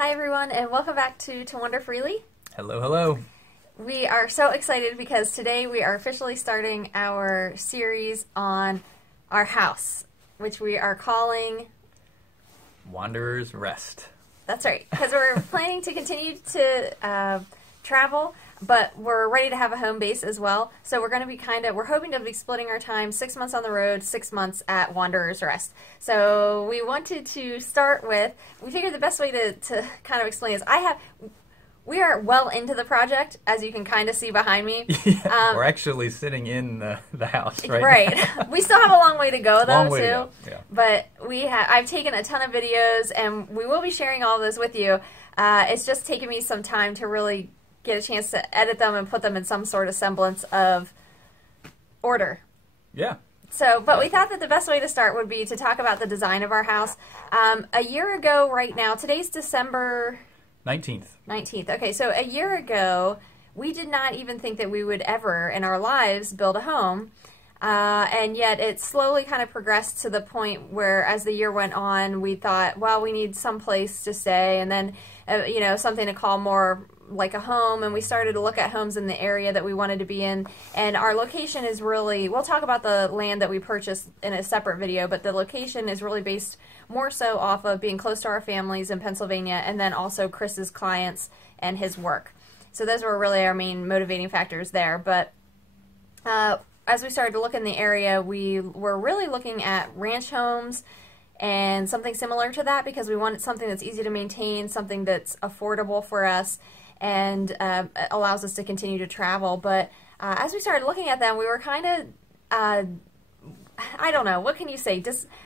Hi everyone, and welcome back to Wander Freely. Hello, hello. We are so excited because today we are officially starting our series on our house, which we are calling Wanderer's Rest. That's right, because we're planning to continue to travel, but we're ready to have a home base as well. So we're going to be we're hoping to be splitting our time 6 months on the road, 6 months at Wanderer's Rest. So we wanted to start with, we figured the best way to kind of explain is we are well into the project, as you can kind of see behind me. Yeah, we're actually sitting in the house right Right. We still have a long way to go, though, long way too. to go. Yeah. But I've taken a ton of videos, and we will be sharing all of those with you. It's just taken me some time to really get a chance to edit them and put them in some sort of semblance of order. Yeah. So, but we thought that the best way to start would be to talk about the design of our house. A year ago right now, today's December 19th. 19th. Okay, so a year ago, we did not even think that we would ever in our lives build a home. And yet it slowly kind of progressed to the point where as the year went on, we thought, well, we need some place to stay and then, something to call more like a home. And we started to look at homes in the area that we wanted to be in. And our location is really, we'll talk about the land that we purchased in a separate video, but the location is really based more so off of being close to our families in Pennsylvania and then also Chris's clients and his work. So those were really our main motivating factors there. But as we started to look in the area, we were really looking at ranch homes and something similar to that because we wanted something that's easy to maintain, something that's affordable for us, and allows us to continue to travel. But as we started looking at them, we were kind of, I don't know, what can you say?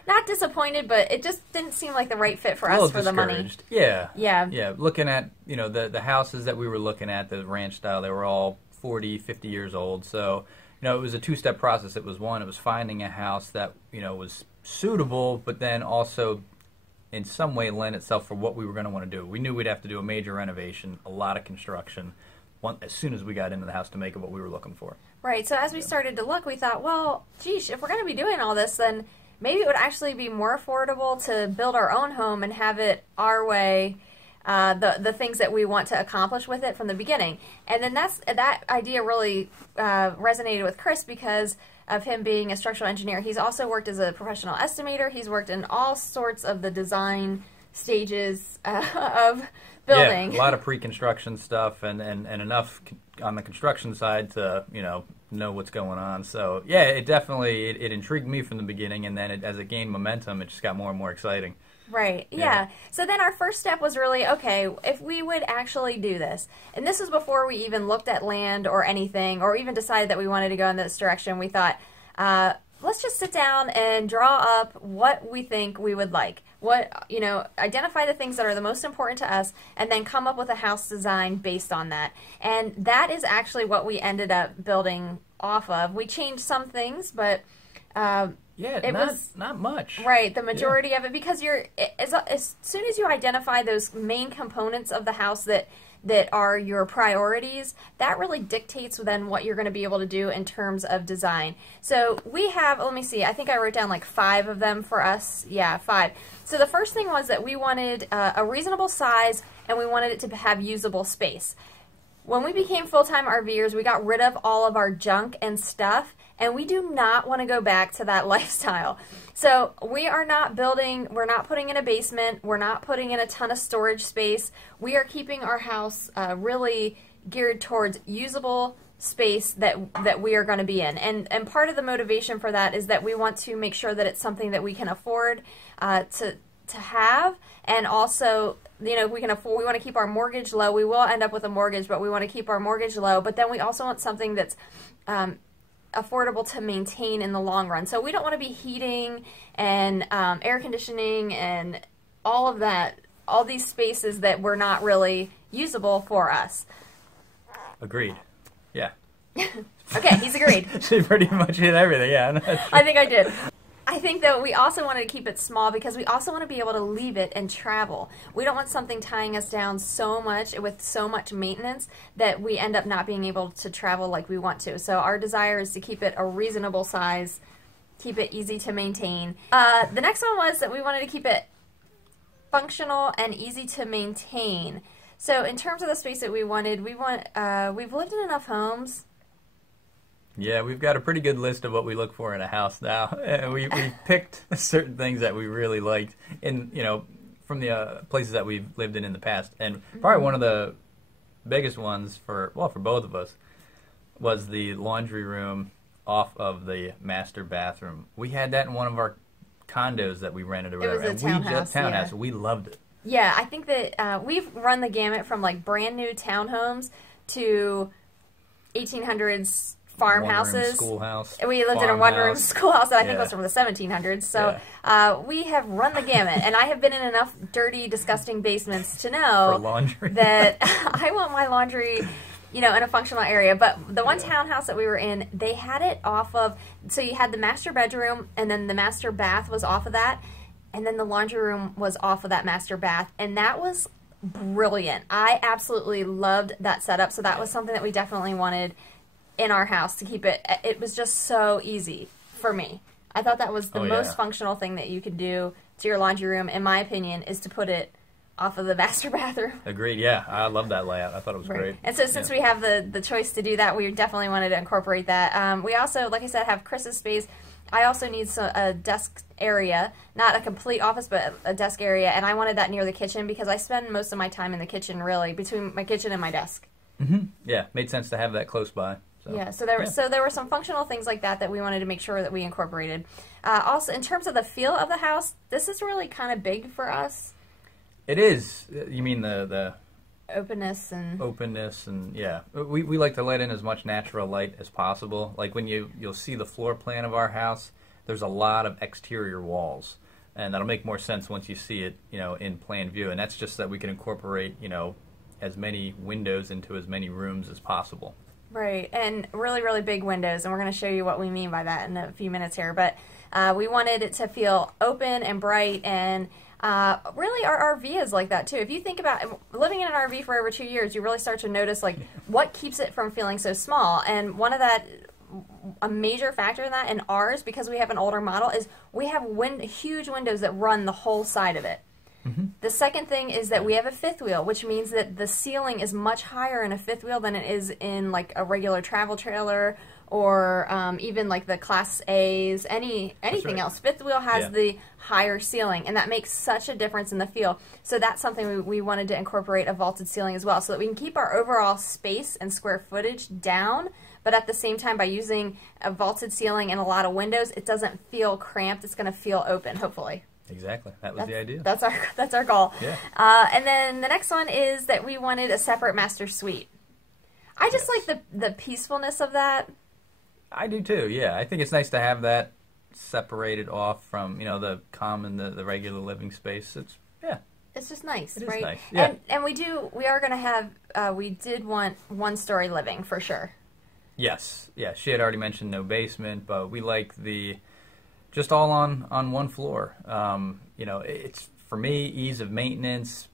Not disappointed, but it just didn't seem like the right fit for us for the money. Yeah. Yeah. Yeah. Looking at, the houses that we were looking at, the ranch style, they were all 40, 50 years old. So, it was a two-step process. It was finding a house that, was suitable, but then also in some way lend itself for what we were going to want to do. We knew we'd have to do a major renovation, a lot of construction, as soon as we got into the house to make it what we were looking for. Right. So as we started to look, we thought, well, geez, if we're going to be doing all this, then maybe it would actually be more affordable to build our own home and have it our way, the things that we want to accomplish with it from the beginning. And then that idea really resonated with Chris because of him being a structural engineer. He's also worked as a professional estimator. He's worked in all sorts of the design stages of building. Yeah, a lot of pre-construction stuff and enough on the construction side to, know what's going on. So, yeah, it definitely, it intrigued me from the beginning, and then as it gained momentum, it just got more and more exciting. Right, yeah. So then our first step was really, okay, if we would actually do this, and this was before we even looked at land or anything, or even decided that we wanted to go in this direction, we thought, let's just sit down and draw up what we think we would like. Identify the things that are the most important to us, and then come up with a house design based on that. And that is actually what we ended up building off of. We changed some things, but it was not much. Right, the majority of it, because as soon as you identify those main components of the house that are your priorities, that really dictates then what you're going to be able to do in terms of design. So we have, let me see, I think I wrote down like 5 of them for us. Yeah, 5. So the first thing was that we wanted a reasonable size, and we wanted it to have usable space. When we became full-time RVers, we got rid of all of our junk and stuff, and we do not want to go back to that lifestyle. So we are not we're not putting in a basement, we're not putting in a ton of storage space. We are keeping our house really geared towards usable space that we are going to be in. And part of the motivation for that is that we want to make sure that it's something that we can afford to have, and also we want to keep our mortgage low. We will end up with a mortgage, but we want to keep our mortgage low. But then we also want something that's affordable to maintain in the long run. So we don't want to be heating and air conditioning and all of that, all these spaces that were not really usable for us. Agreed. Yeah. Okay, he's agreed. She pretty much hit everything, yeah. I think I did. I think that we also wanted to keep it small because we also want to be able to leave it and travel. We don't want something tying us down so much with so much maintenance that we end up not being able to travel like we want to. So our desire is to keep it a reasonable size, keep it easy to maintain. The next one was that we wanted to keep it functional, and easy to maintain. So in terms of the space that we've lived in enough homes. Yeah, we've got a pretty good list of what we look for in a house now. We picked certain things that we really liked in, from the places that we've lived in the past. And probably one of the biggest ones for both of us was the laundry room off of the master bathroom. We had that in one of our condos that we rented or whatever. It was a townhouse. Yeah. We loved it. Yeah, I think that we've run the gamut from like brand new townhomes to 1800s farmhouses. Schoolhouse. We lived in a one-room schoolhouse that I think was from the 1700s. So we have run the gamut, and I have been in enough dirty, disgusting basements to know that I want my laundry, in a functional area. But the one townhouse that we were in, they had it off of. So you had the master bedroom, and then the master bath was off of that, and then the laundry room was off of that master bath, and that was brilliant. I absolutely loved that setup. So that was something that we definitely wanted in our house to keep it. It was just so easy for me. I thought that was the most functional thing that you could do to your laundry room, in my opinion, is to put it off of the master bathroom. Agreed. Yeah, I love that layout. I thought it was great. And so since we have the choice to do that, we definitely wanted to incorporate that. We also, like I said, have Chris's space. I also need a desk area, not a complete office, but a desk area, and I wanted that near the kitchen because I spend most of my time in the kitchen, really, between my kitchen and my desk. Yeah, made sense to have that close by. So there were some functional things like that we wanted to make sure that we incorporated. Also, in terms of the feel of the house, this is really kind of big for us. It is. You mean the openness and yeah. We like to let in as much natural light as possible. Like when you'll see the floor plan of our house, there's a lot of exterior walls, and that'll make more sense once you see it, in plan view. And that's just that we can incorporate, as many windows into as many rooms as possible. Right, and really, really big windows, and we're going to show you what we mean by that in a few minutes here. But we wanted it to feel open and bright, and really our RV is like that too. If you think about living in an RV for over 2 years, you really start to notice like what keeps it from feeling so small. And a major factor in that, in ours, because we have an older model, is we have huge windows that run the whole side of it. The second thing is that we have a fifth wheel, which means that the ceiling is much higher in a fifth wheel than it is in like a regular travel trailer or even like the Class A's, anything else. Fifth wheel has the higher ceiling, and that makes such a difference in the feel. So that's something we wanted to incorporate, a vaulted ceiling as well, so that we can keep our overall space and square footage down, but at the same time, by using a vaulted ceiling and a lot of windows, it doesn't feel cramped. It's going to feel open, hopefully. Exactly. That was the idea. That's our goal. Yeah. And then the next one is that we wanted a separate master suite. I just like the peacefulness of that. I do too. Yeah, I think it's nice to have that separated off from the common, the regular living space. It's just nice, it right? Is nice. Yeah. And we are going to have. We did want one-story living for sure. Yes. Yeah. She had already mentioned no basement, but we like just all on one floor. It's, for me, ease of maintenance,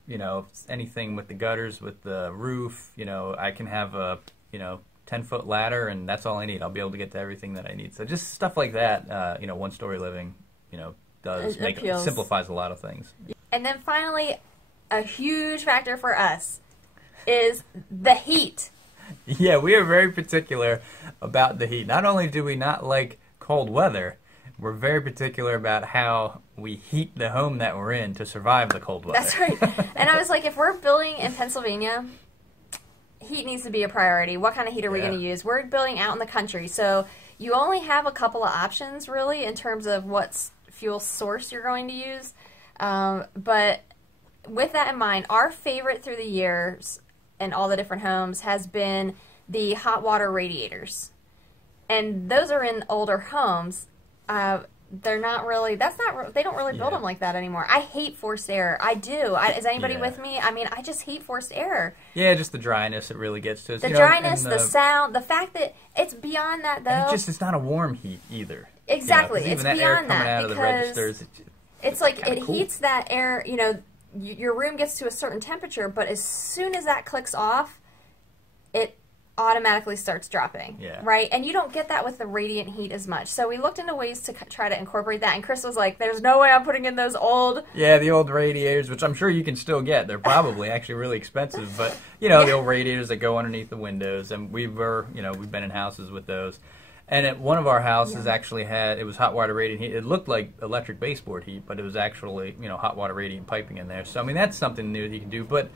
anything with the gutters, with the roof, I can have a, 10-foot ladder, and that's all I need. I'll be able to get to everything that I need. So just stuff like that, one-story living, simplifies a lot of things. And then finally, a huge factor for us is the heat. Yeah, we are very particular about the heat. Not only do we not like cold weather, we're very particular about how we heat the home that we're in to survive the cold weather. That's right. And I was like, if we're building in Pennsylvania, heat needs to be a priority. What kind of heat are we going to use? We're building out in the country, so you only have a couple of options, really, in terms of what fuel source you're going to use. But with that in mind, our favorite through the years in all the different homes has been the hot water radiators. And those are in older homes. They're not really, they don't really build them like that anymore. I hate forced air. I do. Is anybody with me? I mean, I just hate forced air. Yeah, just the dryness it really gets to us. The dryness, the sound, the fact that it's beyond that, though. And it's not a warm heat either. Exactly. It's beyond that because it's like it heats that air, your room gets to a certain temperature, but as soon as that clicks off, automatically starts dropping, Yeah. right? And you don't get that with the radiant heat as much. So we looked into ways to try to incorporate that, and Chris was like, there's no way I'm putting in those old... Yeah, the old radiators, which I'm sure you can still get. They're probably actually really expensive, but, you know, the old radiators that go underneath the windows, and we've been in houses with those. And at one of our houses actually it was hot water radiant heat. It looked like electric baseboard heat, but it was actually, hot water radiant piping in there. So, I mean, that's something new that you can do, but,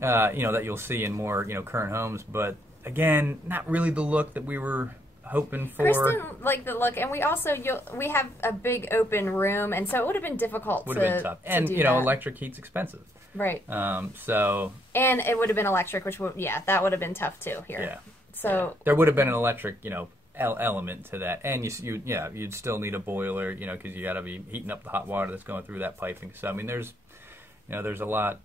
that you'll see in more, current homes, but... Again, not really the look that we were hoping for. Chris didn't like the look, and we also we have a big open room, and so it would have been difficult. Would have been tough, and electric heat's expensive, right? So and it would have been electric, which that would have been tough too here. Yeah. So there would have been an electric, element to that, and you'd still need a boiler, because you got to be heating up the hot water that's going through that piping. So I mean, there's a lot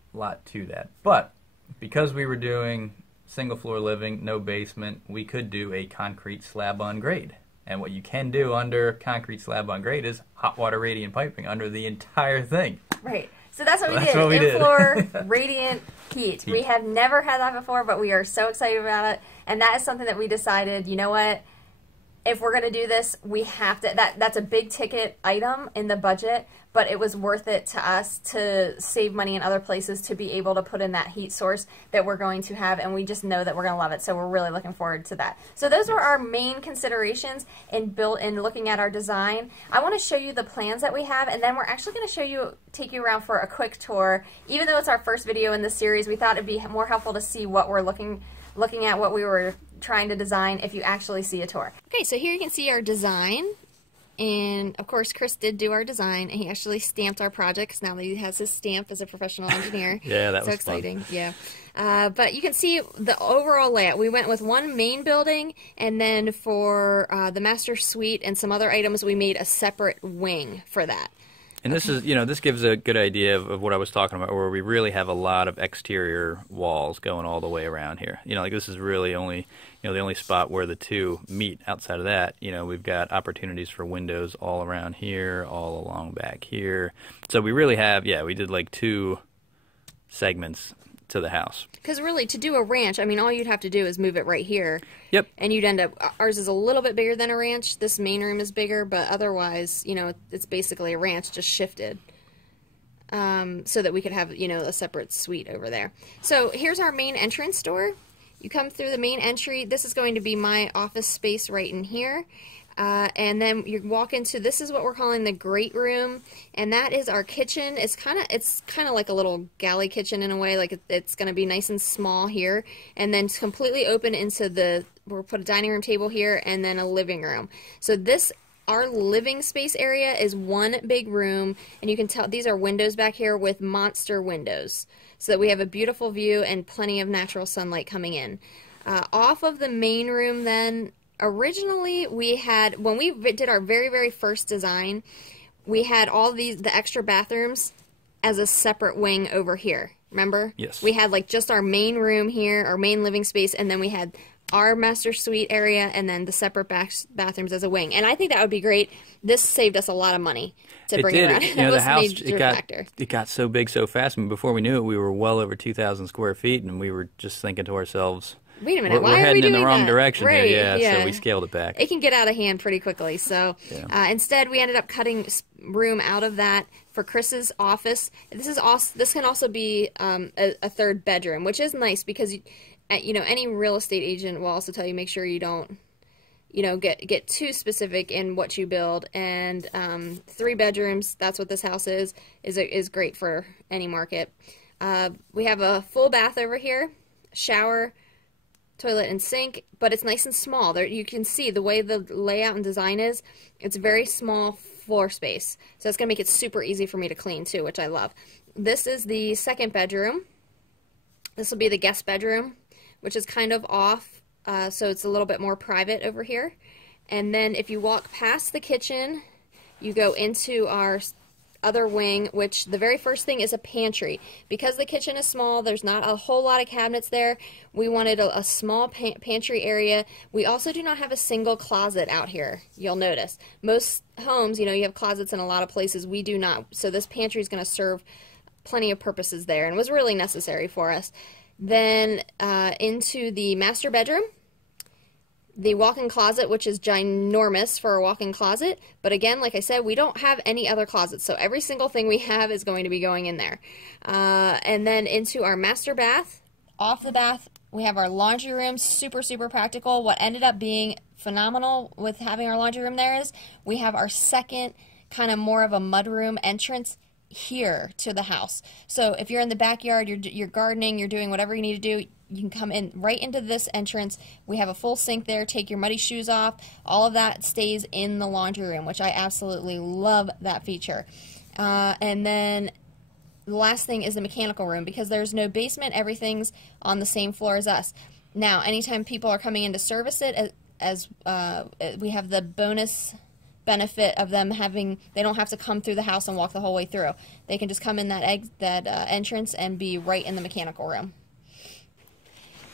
to that, but because we were doing single floor living, no basement, we could do a concrete slab on grade. And what you can do under concrete slab on grade is hot water radiant piping under the entire thing. Right. So that's what we did. In-floor radiant heat. We have never had that before, but we are so excited about it. And that is something that we decided, you know what? If we're going to do this, we have to... That's a big ticket item in the budget, but it was worth it to us to save money in other places to be able to put in that heat source that we're going to have, and we just know that we're going to love it, so we're really looking forward to that. So those were our main considerations in looking at our design. I want to show you the plans that we have, and then we're actually going to take you around for a quick tour. Even though it's our first video in this series, we thought it'd be more helpful to see what we're looking at, what we were trying to design if you actually see a tour. Okay, so here you can see our design, and of course Chris did do our design, and he actually stamped our projects now that he has his stamp as a professional engineer. Yeah, that was so exciting. Fun. Yeah, but you can see the overall layout. We went with one main building, and then for the master suite and some other items, we made a separate wing for that. And this is, this gives a good idea of what I was talking about, where we really have a lot of exterior walls going all the way around here. Like this is really only, the only spot where the two meet. Outside of that, we've got opportunities for windows all around here, all along back here. So we really have, we did like 2 segments to the house. Because really, to do a ranch, I mean, all you'd have to do is move it right here. Yep. And you'd end up, ours is a little bit bigger than a ranch. This main room is bigger, but otherwise, it's basically a ranch just shifted. So that we could have, a separate suite over there. So here's our main entrance door. You come through the main entry. This is going to be my office space right in here. And then you walk into, this is what we're calling the great room, and that is our kitchen. It's kind of like a little galley kitchen in a way, like it's going to be nice and small here, and then it's completely open into we'll put a dining room table here, and then a living room. So our living space area is one big room, and you can tell these are windows back here with monster windows, so that we have a beautiful view and plenty of natural sunlight coming in. Off of the main room then, originally we had, when we did our very, very first design, we had all the extra bathrooms as a separate wing over here. Remember? Yes. We had like just our main room here, our main living space, and then we had our master suite area and then the separate bathrooms as a wing. And I think that would be great. This saved us a lot of money to bring it around. The house, it got so big so fast. I mean, before we knew it, we were well over 2,000 square feet, and we were just thinking to ourselves, wait a minute, we're heading in the wrong direction right, here. Yeah, so we scaled it back. It can get out of hand pretty quickly. So instead, we ended up cutting room out of that for Chris's office. This can also be a third bedroom, which is nice because any real estate agent will also tell you make sure you don't get too specific in what you build. And 3 bedrooms, that's what this house is great for any market. We have a full bath over here, shower, toilet, and sink, but it's nice and small. There you can see the way the layout and design is. It's very small floor space, so it's going to make it super easy for me to clean too, which I love. This is the second bedroom. This will be the guest bedroom, which is kind of off, so it's a little bit more private over here. And then if you walk past the kitchen, you go into our other wing, which the very first thing is a pantry. Because the kitchen is small, there's not a whole lot of cabinets there. We wanted a small pantry area. We also do not have a single closet out here, you'll notice. Most homes, you have closets in a lot of places. We do not. So this pantry is going to serve plenty of purposes there, and was really necessary for us. Then into the master bedroom. the walk-in closet, which is ginormous for a walk-in closet. But again, like I said, we don't have any other closets, so every single thing we have is going to be going in there. And then into our master bath. Off the bath, we have our laundry room, super, super practical. What ended up being phenomenal with having our laundry room there is we have our second kind of more of a mudroom entrance here to the house. So if you're in the backyard, you're gardening, you're doing whatever you need to do, you can come in right into this entrance. We have a full sink there. Take your muddy shoes off. All of that stays in the laundry room, which I absolutely love that feature. And then the last thing is the mechanical room, because there's no basement. Everything's on the same floor as us. Now, anytime people are coming in to service it, as we have the bonus benefit of them having, they don't have to come through the house and walk the whole way through. They can just come in that entrance and be right in the mechanical room.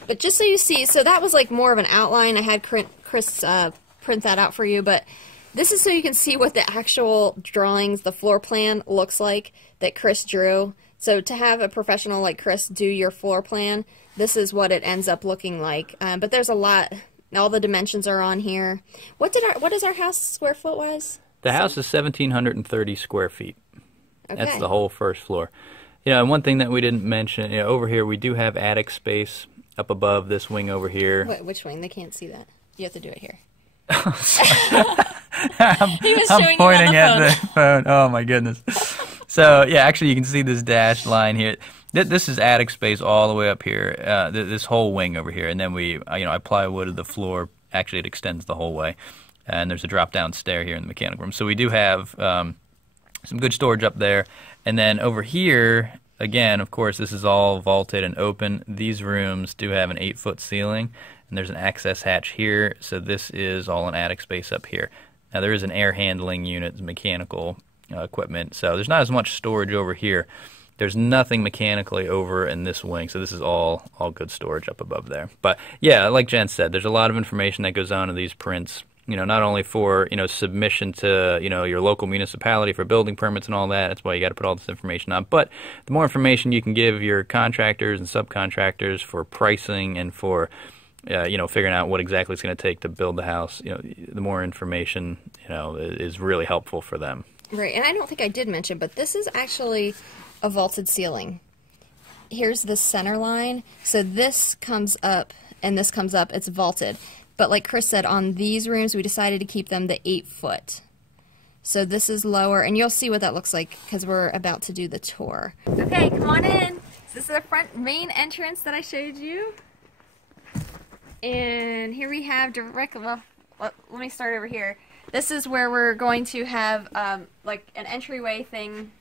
But just so you see, so that was like more of an outline. I had Chris print that out for you, but this is so you can see what the actual drawings, the floor plan looks like that Chris drew. So to have a professional like Chris do your floor plan, this is what it ends up looking like. But there's a lot. All the dimensions are on here. What is our house square foot wise? The house is 1,730 square feet. Okay. That's the whole first floor. You know, and one thing that we didn't mention, you know, over here we do have attic space up above this wing over here. Which wing? They can't see that. You have to do it here. I'm showing pointing you on the at the phone. Oh my goodness. So yeah, actually you can see this dashed line here. This is attic space all the way up here. This whole wing over here, and then we, I plywooded the floor. Actually, it extends the whole way, and there's a drop-down stair here in the mechanical room. So we do have some good storage up there, and then over here, again, of course, this is all vaulted and open. These rooms do have an 8-foot ceiling, and there's an access hatch here. So this is all an attic space up here. Now there is an air handling unit, mechanical equipment. So there's not as much storage over here. There's nothing mechanically over in this wing, so this is all good storage up above there. But yeah, like Jen said, there's a lot of information that goes on in these prints. Not only for submission to your local municipality for building permits and all that. That's why you got to put all this information on. But the more information you can give your contractors and subcontractors for pricing and for figuring out what exactly it's going to take to build the house, the more information is really helpful for them. Right, and I don't think I did mention, but this is actually a vaulted ceiling. Here's the center line. So this comes up and this comes up. It's vaulted. But like Chris said, on these rooms, we decided to keep them the 8-foot. So this is lower, and you'll see what that looks like because we're about to do the tour. Okay, come on in. So this is the front main entrance that I showed you. And here we have let me start over here. This is where we're going to have like an entryway thing.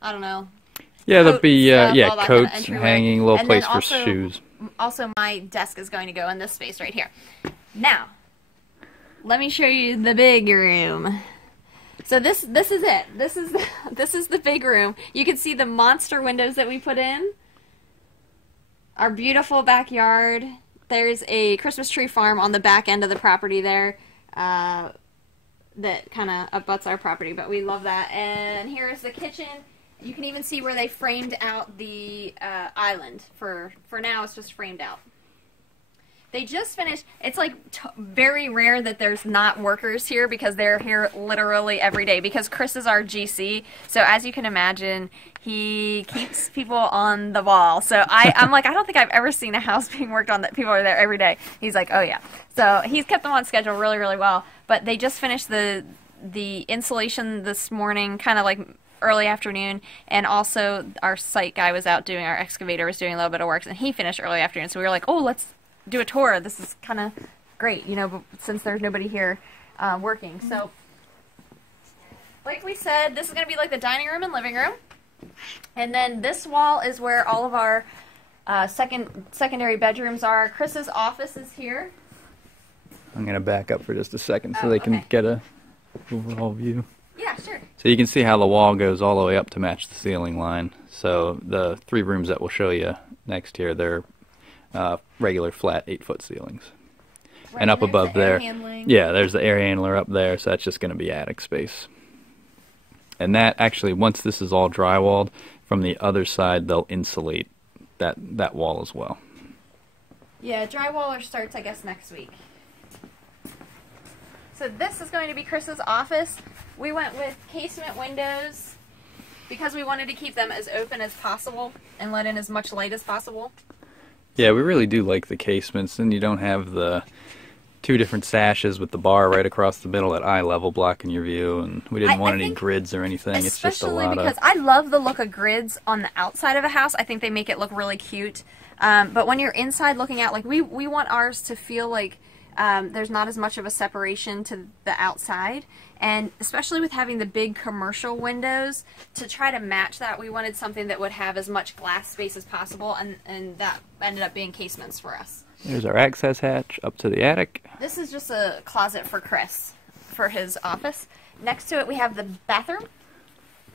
I don't know. Yeah, there'll be coats kind of hanging, little place for shoes. Also, my desk is going to go in this space right here. Now, let me show you the big room. So this is it. This is the big room. You can see the monster windows that we put in. Our beautiful backyard. There's a Christmas tree farm on the back end of the property there. That kind of abuts our property, but we love that. And here is the kitchen. You can even see where they framed out the island. For now, it's just framed out. They just finished. It's like very rare that there's not workers here because they're here literally every day. Because Chris is our GC, so as you can imagine, he keeps people on the ball. So I'm like, I don't think I've ever seen a house being worked on that people are there every day. He's like, oh yeah. So he's kept them on schedule really, really well. But they just finished the insulation this morning, kind of like early afternoon, and also our site guy was out doing, our excavator was doing a little bit of work, and he finished early afternoon. So we were like, oh, let's do a tour. This is kind of great, but since there's nobody here working. So, like we said, this is going to be like the dining room and living room. And then this wall is where all of our secondary bedrooms are. Chris's office is here. I'm going to back up for just a second so they can get a overall view. Yeah, sure. So you can see how the wall goes all the way up to match the ceiling line. So the 3 rooms that we'll show you next here, they're regular flat 8-foot ceilings. Right, and up above there, yeah, there's the air handler up there, so that's just going to be attic space. And that actually, once this is all drywalled, from the other side they'll insulate that wall as well. Yeah, drywaller starts, I guess, next week. So this is going to be Chris's office. We went with casement windows because we wanted to keep them as open as possible and let in as much light as possible. Yeah, we really do like the casements, and you don't have the two different sashes with the bar right across the middle at eye level blocking your view, and we didn't want any grids or anything. It's just a lot especially because I love the look of grids on the outside of a house. I think they make it look really cute. But when you're inside looking out, like we want ours to feel like there's not as much of a separation to the outside, and especially with having the big commercial windows, to try to match that, we wanted something that would have as much glass space as possible, and that ended up being casements for us. There's our access hatch up to the attic. This is just a closet for Chris, for his office. Next to it we have the bathroom,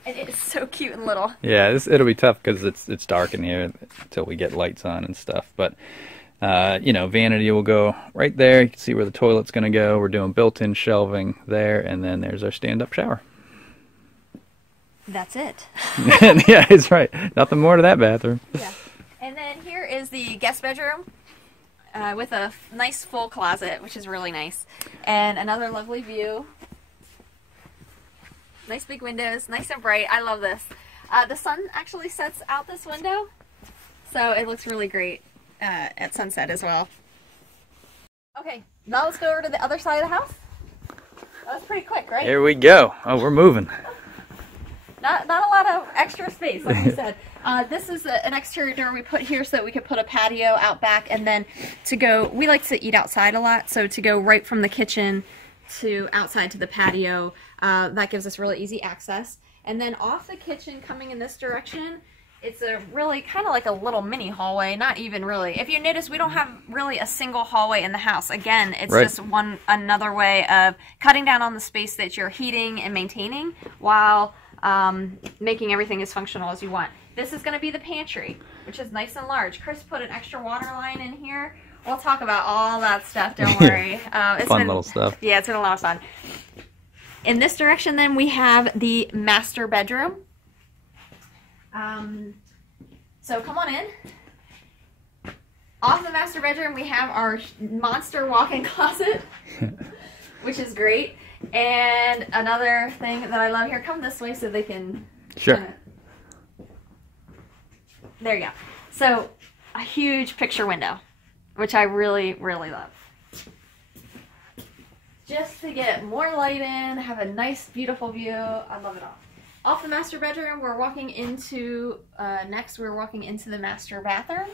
and it is so cute and little. Yeah, it'll be tough because it's dark in here until we get lights on and stuff, but you know, vanity will go right there. You can see where the toilet's going to go. We're doing built-in shelving there, and then there's our stand-up shower. That's it. Yeah, it's right. Nothing more to that bathroom. Yeah. And then here is the guest bedroom with a nice full closet, which is really nice. And another lovely view. Nice big windows, nice and bright. I love this. The sun actually sets out this window, so it looks really great at sunset as well. Okay, now let's go over to the other side of the house. That was pretty quick, right? Here we go. Oh, we're moving. Not a lot of extra space, like you said. This is an exterior door we put here so that we could put a patio out back, and then to go, we like to eat outside a lot, so to go right from the kitchen to outside to the patio, that gives us really easy access. And then off the kitchen, coming in this direction, it's a really kind of like a little mini hallway, not even really. If you notice, we don't have really a single hallway in the house. Again, it's just another way of cutting down on the space that you're heating and maintaining while making everything as functional as you want. This is going to be the pantry, which is nice and large. Chris put an extra water line in here. We'll talk about all that stuff, don't worry. It's fun little stuff. Yeah, it's been a lot of fun. In this direction, then, we have the master bedroom. So come on in. Off the master bedroom, we have our monster walk-in closet, which is great. And another thing that I love here, come this way so they can... Sure. There you go. So, a huge picture window, which I really, really love. Just to get more light in, have a nice, beautiful view. I love it all. Off the master bedroom, we're walking into, next we're walking into the master bathroom.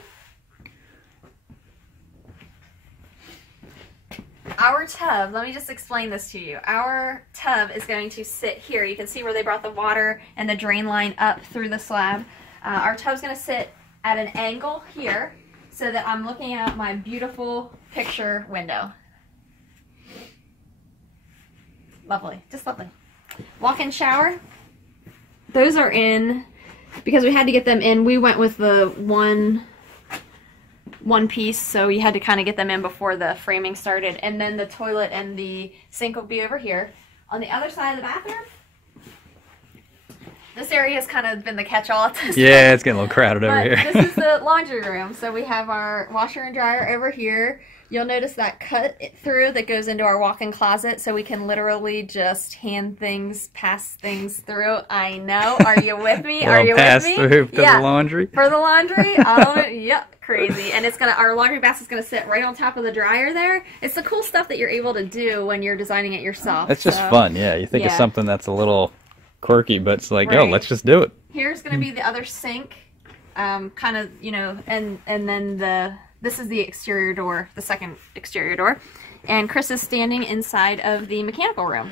Our tub, let me just explain this to you. Our tub is going to sit here. You can see where they brought the water and the drain line up through the slab. Our tub's going to sit at an angle here so that I'm looking at my beautiful picture window. Lovely, just lovely. Walk-in shower. Those are in, because we had to get them in, we went with the one piece, so you had to kind of get them in before the framing started. And then the toilet and the sink will be over here. On the other side of the bathroom, this area has kind of been the catch-all at this point. Yeah, it's getting a little crowded over here. This is the laundry room. So we have our washer and dryer over here. You'll notice that cut through that goes into our walk-in closet, so we can literally just hand things, pass things through. I know. Are you with me? Are you with me? Through for the laundry? For the laundry? Yep, crazy. And it's gonna, our laundry basket is going to sit right on top of the dryer there. It's the cool stuff that you're able to do when you're designing it yourself. That's just fun, yeah. You think of something that's a little quirky, but it's like, oh, let's just do it. Here's going to be the other sink, kind of, you know, and then this is the exterior door, the second exterior door. And Chris is standing inside of the mechanical room.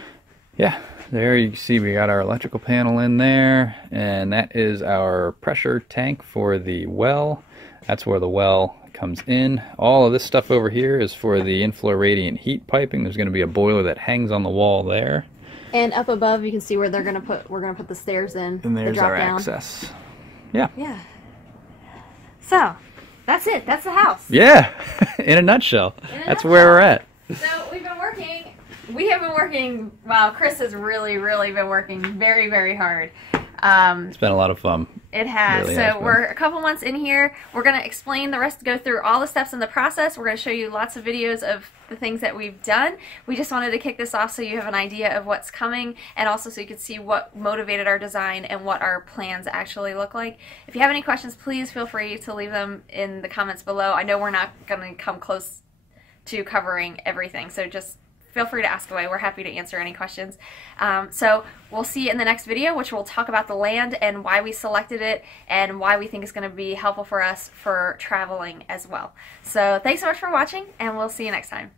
Yeah, there you can see we got our electrical panel in there, and that is our pressure tank for the well. That's where the well comes in. All of this stuff over here is for the inflow radiant heat piping. There's going to be a boiler that hangs on the wall there. And up above, you can see where we're going to put the stairs in. And there's our down. access. Yeah. Yeah. So, that's it. That's the house. Yeah, in a nutshell. That's where we're at. So, we've been working. We have been working. Wow, Chris has really, really been working very, very hard. It's been a lot of fun. It has. Really so has been. We're a couple months in here. We're going to explain the rest, go through all the steps in the process. We're going to show you lots of videos of the things that we've done. We just wanted to kick this off so you have an idea of what's coming, and also so you can see what motivated our design and what our plans actually look like. If you have any questions, please feel free to leave them in the comments below. I know we're not going to come close to covering everything, so just feel free to ask away. We're happy to answer any questions. So we'll see you in the next video, which will talk about the land and why we selected it and why we think it's going to be helpful for us for traveling as well. So thanks so much for watching, and we'll see you next time.